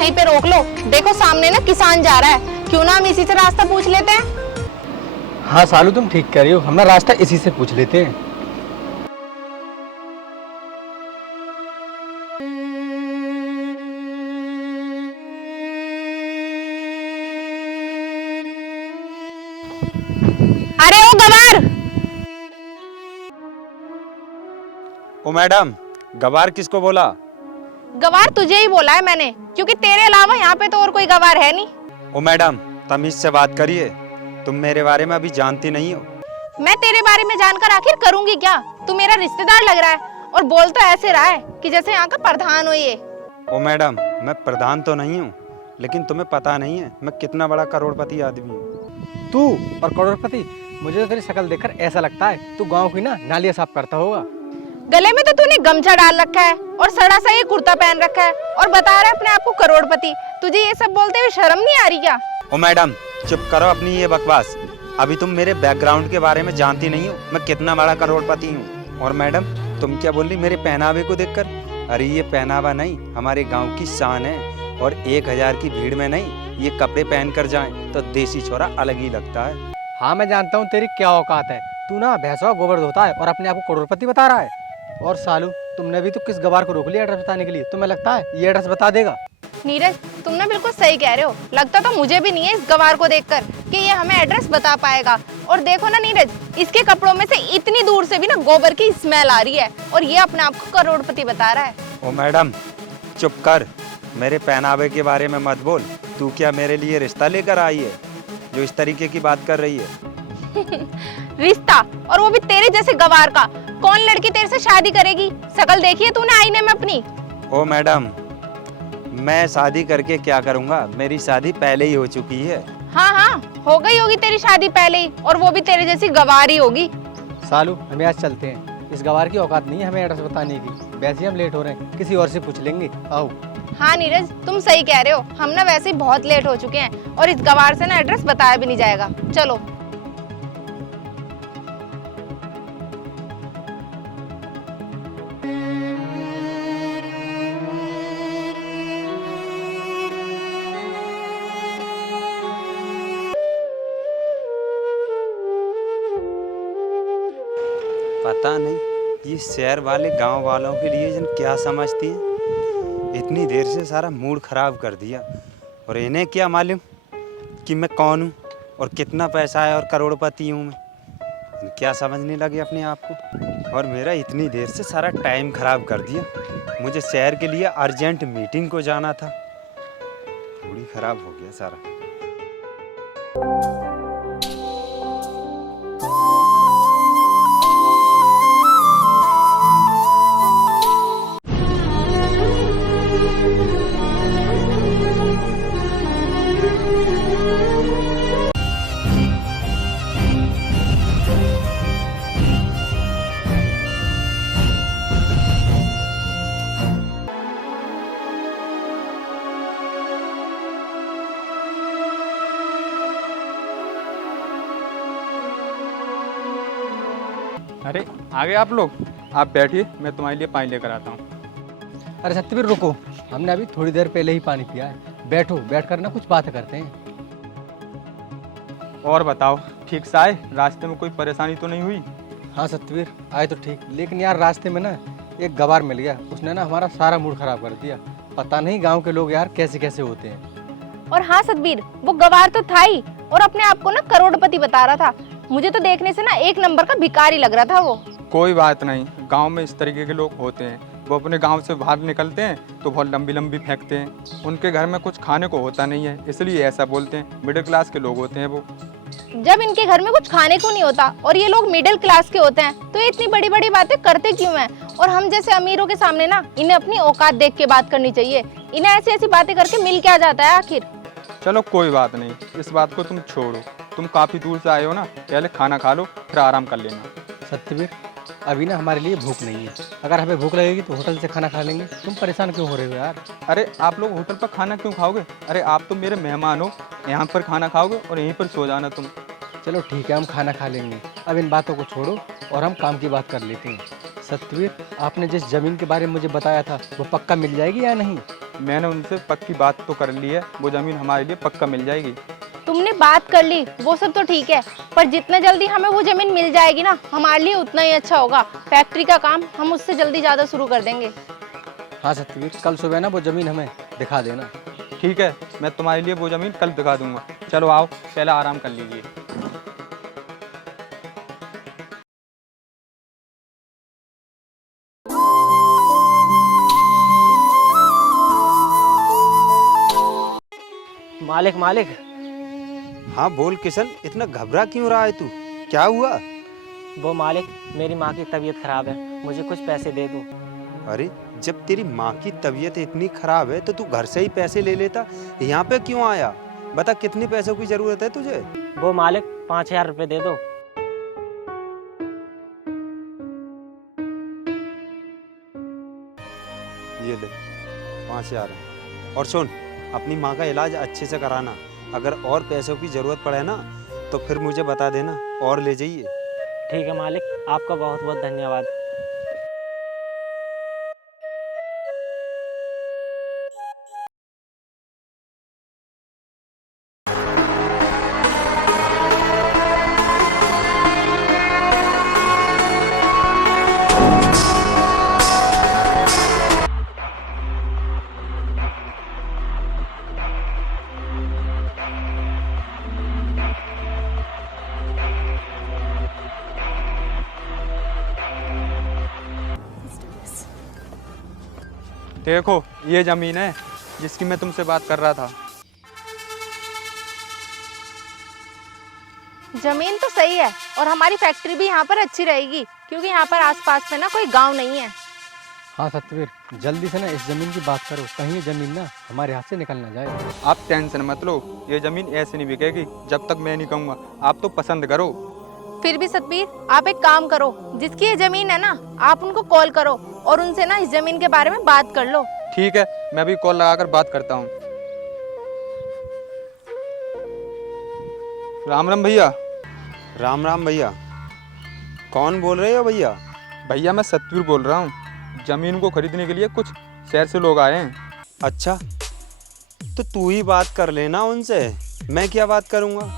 यहीं पे रोक लो। देखो सामने ना किसान जा रहा है, क्यों ना हम इसी से रास्ता पूछ लेते हैं। हाँ सालू तुम ठीक कह रही हो, हम ना रास्ता इसी से पूछ लेते हैं। अरे ओ गवार! ओ मैडम, गवार किसको बोला? गवार तुझे ही बोला है मैंने, क्योंकि तेरे अलावा यहाँ पे तो और कोई गवार है नहीं। ओ मैडम, तमीज से बात करिए, तुम मेरे बारे में अभी जानती नहीं हो। मैं तेरे बारे में जानकर आखिर करूंगी क्या? तू मेरा रिश्तेदार लग रहा है और बोल तो ऐसे रहा है कि जैसे यहाँ का प्रधान हो ये। ओ मैडम, मैं प्रधान तो नहीं हूँ, लेकिन तुम्हें पता नहीं है मैं कितना बड़ा करोड़पति आदमी हूँ। तू और करोड़पति? मुझे तो तेरी शक्ल देखकर ऐसा लगता है तू गांव की ना नालियाँ साफ करता होगा। गले में तो तूने गमछा डाल रखा है और सड़ा सा ये कुर्ता पहन रखा है और बता रहा है अपने आप को करोड़पति। तुझे ये सब बोलते हुए शर्म नहीं आ रही क्या? ओ मैडम, चुप करो अपनी ये बकवास। अभी तुम मेरे बैकग्राउंड के बारे में जानती नहीं हो, मैं कितना बड़ा करोड़पति हूँ। और मैडम, तुम क्या बोल रही मेरे पहनावे को देखकर? अरे ये पहनावा नहीं, हमारे गाँव की शान है। और 1000 की भीड़ में नहीं, ये कपड़े पहन कर जाए तो देसी छोरा अलग ही लगता है। हाँ मैं जानता हूँ तेरी क्या औकात है। तू ना भैंसवा गोबर धोता है और अपने आप को करोड़पति बता रहा है। और सालू तुमने भी तो किस गवार को रोक लिया एड्रेस बताने के लिए? तुम्हें लगता है ये एड्रेस बता देगा? नीरज, तुम ना बिल्कुल सही कह रहे हो। लगता तो मुझे भी नहीं है इस गवार को देखकर कि ये हमें एड्रेस बता पाएगा। और देखो ना नीरज, इसके कपड़ों में से इतनी दूर से भी ना गोबर की स्मेल आ रही है और ये अपने आप को करोड़पति बता रहा है। ओ मैडम, चुप कर, मेरे पहनावे के बारे में मत बोल। तू क्या मेरे लिए रिश्ता लेकर आई है जो इस तरीके की बात कर रही है? रिश्ता? और वो भी तेरे जैसे गवार का? कौन लड़की तेरे से शादी करेगी? शकल देखी है तूने आईने में अपनी? ओ मैडम, मैं शादी करके क्या करूंगा? मेरी शादी पहले ही हो चुकी है। हाँ हाँ, हो गई होगी तेरी शादी पहले ही, और वो भी तेरे जैसी गवार ही होगी। सालू हमें आज चलते हैं, इस गवार की औकात नहीं है हमें एड्रेस बताने की। वैसे ही हम लेट हो रहे हैं, किसी और से पूछ लेंगे। आओ। हाँ नीरज, तुम सही कह रहे हो, हम ना वैसे ही बहुत लेट हो चुके हैं और इस गवार से ना एड्रेस बताया भी नहीं जाएगा। चलो। पता नहीं ये शहर वाले गांव वालों के लिए जन क्या समझती है। इतनी देर से सारा मूड खराब कर दिया। और इन्हें क्या मालूम कि मैं कौन हूँ और कितना पैसा है और करोड़पति हूँ मैं। क्या समझने लगे अपने आप को। और मेरा इतनी देर से सारा टाइम खराब कर दिया। मुझे शहर के लिए अर्जेंट मीटिंग को जाना था। मूड खराब हो गया सारा। अरे आ गए आप लोग। आप बैठिए, मैं तुम्हारे लिए पानी लेकर आता हूँ। अरे सत्यवीर रुको, हमने अभी थोड़ी देर पहले ही पानी पिया है। बैठो, बैठ कर ना कुछ बात करते हैं। और बताओ, ठीक से आए? रास्ते में कोई परेशानी तो नहीं हुई? हाँ सत्यवीर, आए तो ठीक, लेकिन यार रास्ते में ना एक गवार मिल गया। उसने ना हमारा सारा मूड खराब कर दिया। पता नहीं गाँव के लोग यार कैसे कैसे होते हैं। और हाँ सतबीर, वो गवार तो था ही और अपने आप को ना करोड़पति बता रहा था। मुझे तो देखने से ना एक नंबर का भिखारी लग रहा था वो। कोई बात नहीं, गांव में इस तरीके के लोग होते हैं। वो अपने गांव से बाहर निकलते हैं तो बहुत लंबी लंबी फेंकते हैं। उनके घर में कुछ खाने को होता नहीं है, इसलिए ऐसा बोलते हैं। मिडिल क्लास के लोग होते हैं वो। जब इनके घर में कुछ खाने को नहीं होता और ये लोग मिडिल क्लास के होते हैं, तो ये इतनी बड़ी बड़ी बातें करते क्यों हैं? और हम जैसे अमीरों के सामने ना इन्हें अपनी औकात देख के बात करनी चाहिए। इन्हें ऐसी ऐसी बातें करके मिल क्या जाता है आखिर? चलो कोई बात नहीं, इस बात को तुम छोड़ो। तुम काफ़ी दूर से आए हो ना, पहले खाना खा लो, फिर आराम कर लेना। सत्यवीर, अभी ना हमारे लिए भूख नहीं है। अगर हमें भूख लगेगी तो होटल से खाना खा लेंगे। तुम परेशान क्यों हो रहे हो यार? अरे आप लोग होटल पर खाना क्यों खाओगे? अरे आप तो मेरे मेहमान हो, यहाँ पर खाना खाओगे और यहीं पर सो जाना तुम। चलो ठीक है, हम खाना खा लेंगे। अब इन बातों को छोड़ो और हम काम की बात कर लेते हैं। सत्यवीर, आपने जिस जमीन के बारे में मुझे बताया था वो पक्का मिल जाएगी या नहीं? मैंने उनसे पक्की बात तो कर ली है, वो ज़मीन हमारे लिए पक्का मिल जाएगी। तुमने बात कर ली वो सब तो ठीक है, पर जितना जल्दी हमें वो जमीन मिल जाएगी ना हमारे लिए उतना ही अच्छा होगा। फैक्ट्री का काम हम उससे जल्दी ज़्यादा शुरू कर देंगे। हाँ सत्यवीर, कल सुबह ना वो ज़मीन हमें दिखा देना। ठीक है, मैं तुम्हारे लिए वो ज़मीन कल दिखा दूंगा। चलो आओ, पहले आराम कर लीजिए। मालिक मालिक, हाँ बोल किशन, इतना घबरा क्यों रहा है तू? क्या हुआ? वो मालिक मेरी माँ की तबीयत खराब है, मुझे कुछ पैसे दे दो। अरे जब तेरी माँ की तबीयत इतनी खराब है तो तू घर से ही पैसे ले लेता, यहाँ पे क्यों आया? बता कितने पैसों की जरूरत है तुझे? वो मालिक 5,000 रुपये दे दो। ये ले 5,000 है। और सुन, अपनी माँ का इलाज अच्छे से कराना। अगर और पैसों की जरूरत पड़े ना तो फिर मुझे बता देना और ले जाइए। ठीक है मालिक, आपका बहुत बहुत धन्यवाद। देखो, ये ज़मीन है जिसकी मैं तुमसे बात कर रहा था। जमीन तो सही है और हमारी फैक्ट्री भी यहाँ पर अच्छी रहेगी, क्योंकि यहाँ पर आसपास में ना कोई गांव नहीं है। हाँ सत्यवीर, जल्दी से ना इस ज़मीन की बात करो, कहीं ये ज़मीन ना हमारे हाथ से निकल ना जाए। आप टेंशन मत लो, ये ज़मीन ऐसे नहीं बिकेगी जब तक मैं नहीं कहूँगा। आप तो पसंद करो। फिर भी सतबीर, आप एक काम करो, जिसकी ये जमीन है ना आप उनको कॉल करो और उनसे ना इस जमीन के बारे में बात कर लो। ठीक है, मैं भी कॉल लगाकर बात करता हूँ। राम राम भैया। राम राम भैया। कौन बोल रहे हो भैया? भैया मैं सतवीर बोल रहा हूँ। ज़मीन को खरीदने के लिए कुछ शहर से लोग आए हैं। अच्छा, तो तू ही बात कर लेना उनसे, मैं क्या बात करूँगा?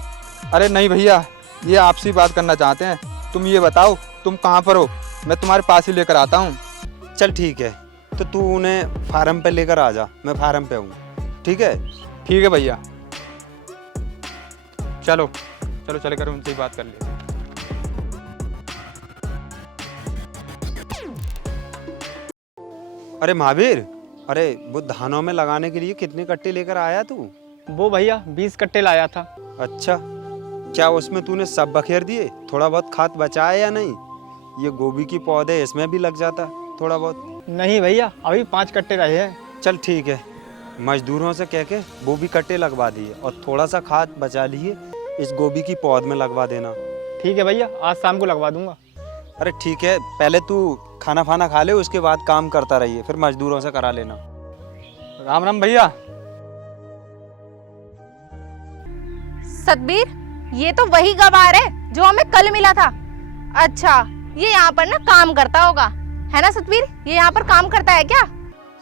अरे नहीं भैया, ये आपसे ही बात करना चाहते हैं। तुम ये बताओ तुम कहाँ पर हो, मैं तुम्हारे पास ही लेकर आता हूँ। चल ठीक है, तो तू उन्हें फार्म पे लेकर आ जा, मैं फार्म पे हूँ। ठीक है? ठीक है भैया, चलो चलो चले कर उनसे ही बात कर ले। अरे महावीर, अरे वो धानों में लगाने के लिए कितने कट्टे लेकर आया तू? वो भैया 20 कट्टे लाया था। अच्छा, क्या उसमें तूने सब बखेर दिए? थोड़ा बहुत खाद बचा है या नहीं? ये गोभी की पौधे, इसमें भी लग जाता थोड़ा बहुत। नहीं भैया, अभी 5 कट्टे रहे हैं। चल ठीक है, मजदूरों से कह के वो भी कट्टे लगवा दिए और थोड़ा सा खाद बचा लिए, इस गोभी की पौध में लगवा देना। ठीक है भैया, आज शाम को लगवा दूंगा। अरे ठीक है, पहले तू खाना फाना खा ले, उसके बाद काम करता रहिए, फिर मजदूरों से करा लेना। राम राम भैया। सतबीर, ये तो वही गवार है जो हमें कल मिला था। अच्छा, ये यहाँ पर ना काम करता होगा, है ना सतबीर? ये यहाँ पर काम करता है क्या?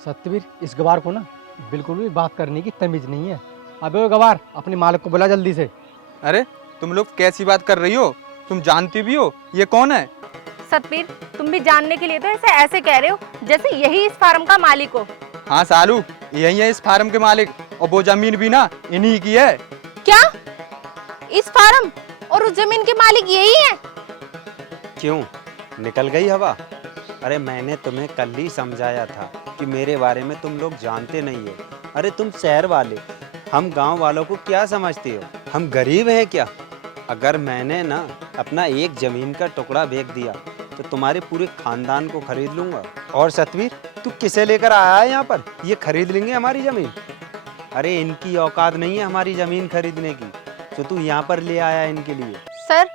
सत्यवीर, इस गवार को ना बिल्कुल भी बात करने की तमीज नहीं है। अबे वो गवार, अपने मालिक को बुला जल्दी से। अरे तुम लोग कैसी बात कर रही हो? तुम जानती भी हो ये कौन है? सतबीर, तुम भी जानने के लिए तो ऐसे कह रहे हो जैसे यही इस फार्म का मालिक हो। हाँ सालू, यही है इस फार्म के मालिक, और वो जमीन भी ना इन्हीं की है। क्या? इस फार्म और उस जमीन के मालिक यही हैं? क्यों, निकल गई हवा? अरे मैंने तुम्हें कल ही समझाया था कि मेरे बारे में तुम लोग जानते नहीं हो। अरे तुम शहर वाले, हम गांव वालों को क्या समझते हो? हम गरीब हैं क्या? अगर मैंने ना अपना एक जमीन का टुकड़ा बेच दिया तो तुम्हारे पूरे खानदान को खरीद लूंगा। और सतवीर, तू किसे लेकर आया है यहाँ पर? ये खरीद लेंगे हमारी जमीन? अरे इनकी औकात नहीं है हमारी जमीन खरीदने की, तो तू यहाँ पर ले आया है इनके लिए। सर,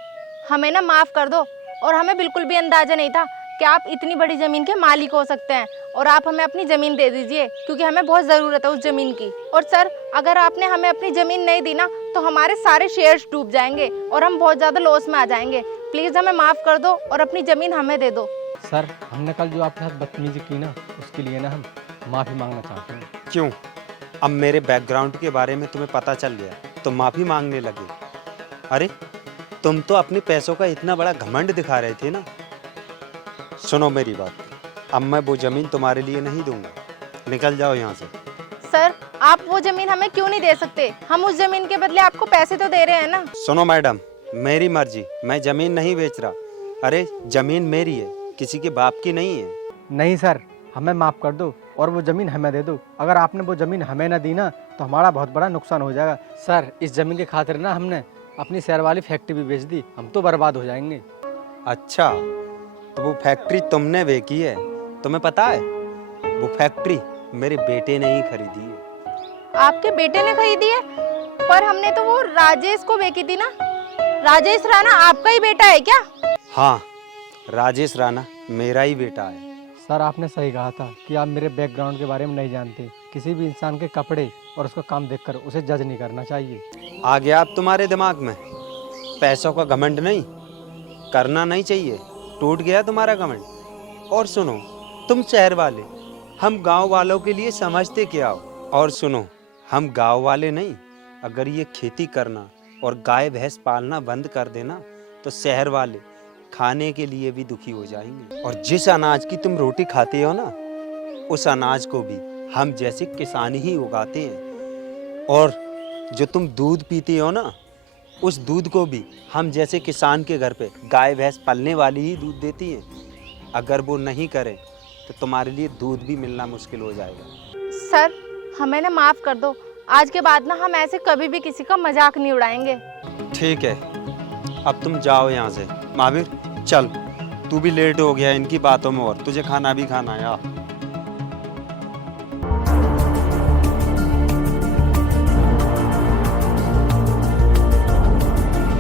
हमें ना माफ कर दो, और हमें बिल्कुल भी अंदाजा नहीं था कि आप इतनी बड़ी जमीन के मालिक हो सकते हैं, और आप हमें अपनी जमीन दे दीजिए, क्योंकि हमें बहुत ज़रूरत है उस जमीन की। और सर, अगर आपने हमें अपनी जमीन नहीं दी ना तो हमारे सारे शेयर्स डूब जाएंगे और हम बहुत ज़्यादा लॉस में आ जाएंगे। प्लीज़ हमें माफ़ कर दो और अपनी ज़मीन हमें दे दो। सर, हमने कल जो आपके साथ बदतमीजी की ना, उसके लिए ना हम माफ़ी मांगना चाहते हैं। क्यों? अब मेरे बैकग्राउंड के बारे में तुम्हें पता चल गया तो माफ़ी मांगने लगे? अरे तुम तो अपने पैसों का इतना बड़ा घमंड दिखा रहे थे ना। सुनो मेरी बात, अब मैं वो ज़मीन तुम्हारे लिए नहीं दूंगा, निकल जाओ यहाँ से। सर आप वो जमीन हमें क्यों नहीं दे सकते? हम उस जमीन के बदले आपको पैसे तो दे रहे हैं ना। सुनो मैडम, मेरी मर्जी, मैं ज़मीन नहीं बेच रहा। अरे ज़मीन मेरी है, किसी के बाप की नहीं है। नहीं सर, हमें माफ़ कर दो और वो ज़मीन हमें दे दो। अगर आपने वो ज़मीन हमें ना दी ना तो हमारा बहुत बड़ा नुकसान हो जाएगा। सर इस ज़मीन के खातिर ना हमने अपनी शहर वाली फैक्ट्री भी बेच दी, हम तो बर्बाद हो जाएंगे। अच्छा, तो वो फैक्ट्री तुमने बेची है? तुम्हें पता है वो फैक्ट्री मेरे बेटे ने ही खरीदी है। आपके बेटे ने खरीदी है? पर हमने तो वो राजेश को बेची थी ना। राजेश राणा आपका ही बेटा है क्या? हाँ, राजेश राणा मेरा ही बेटा है। सर आपने सही कहा था कि आप मेरे बैकग्राउंड के बारे में नहीं जानते। किसी भी इंसान के कपड़े और उसका काम देखकर उसे जज नहीं करना चाहिए। आ गया अब तुम्हारे दिमाग में? पैसों का घमंड नहीं करना नहीं चाहिए, टूट गया तुम्हारा घमंड। और सुनो, तुम शहर वाले, हम गांव वालों के लिए समझते क्या हो? और सुनो, हम गांव वाले नहीं, अगर ये खेती करना और गाय भैंस पालना बंद कर देना तो शहर वाले खाने के लिए भी दुखी हो जाएंगे। और जिस अनाज की तुम रोटी खाते हो ना, उस अनाज को भी हम जैसे किसान ही उगाते हैं। और जो तुम दूध पीते हो ना, उस दूध को भी हम जैसे किसान के घर पे गाय भैंस पलने वाली ही दूध देती है। अगर वो नहीं करें तो तुम्हारे लिए दूध भी मिलना मुश्किल हो जाएगा। सर हमें ना माफ कर दो, आज के बाद ना हम ऐसे कभी भी किसी का मजाक नहीं उड़ाएंगे। ठीक है, अब तुम जाओ यहाँ से। महावीर चल, तू भी लेट हो गया इनकी बातों में और तुझे खाना भी खाना है।